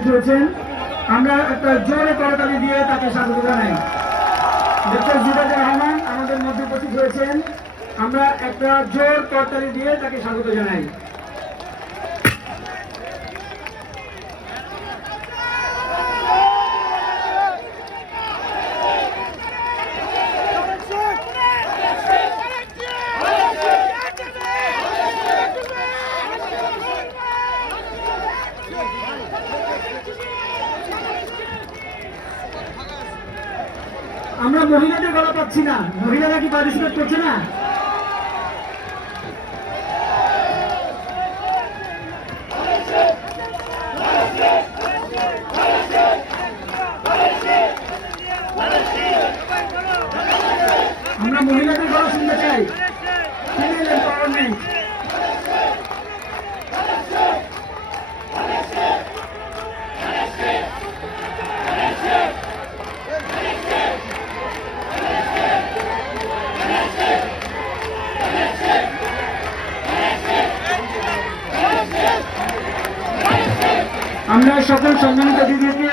উপস্থিত হয়েছেন, আমরা একটা জোরে করতালি দিয়ে তাকে স্বাগত জানাই। ডক্টর জিবাদুর রহমান আমাদের মধ্যে উপস্থিত হয়েছেন, আমরা একটা জোর করতালি দিয়ে তাকে স্বাগত জানাই। আমরা মহিলাদের গলা পাচ্ছি না, মহিলারা কি পার্টিসিপেট করছে না? আমরা মহিলাদের গলা শুনতে চাই। Female empowerment. আমরা সকল সম্মানিত অতিথিকে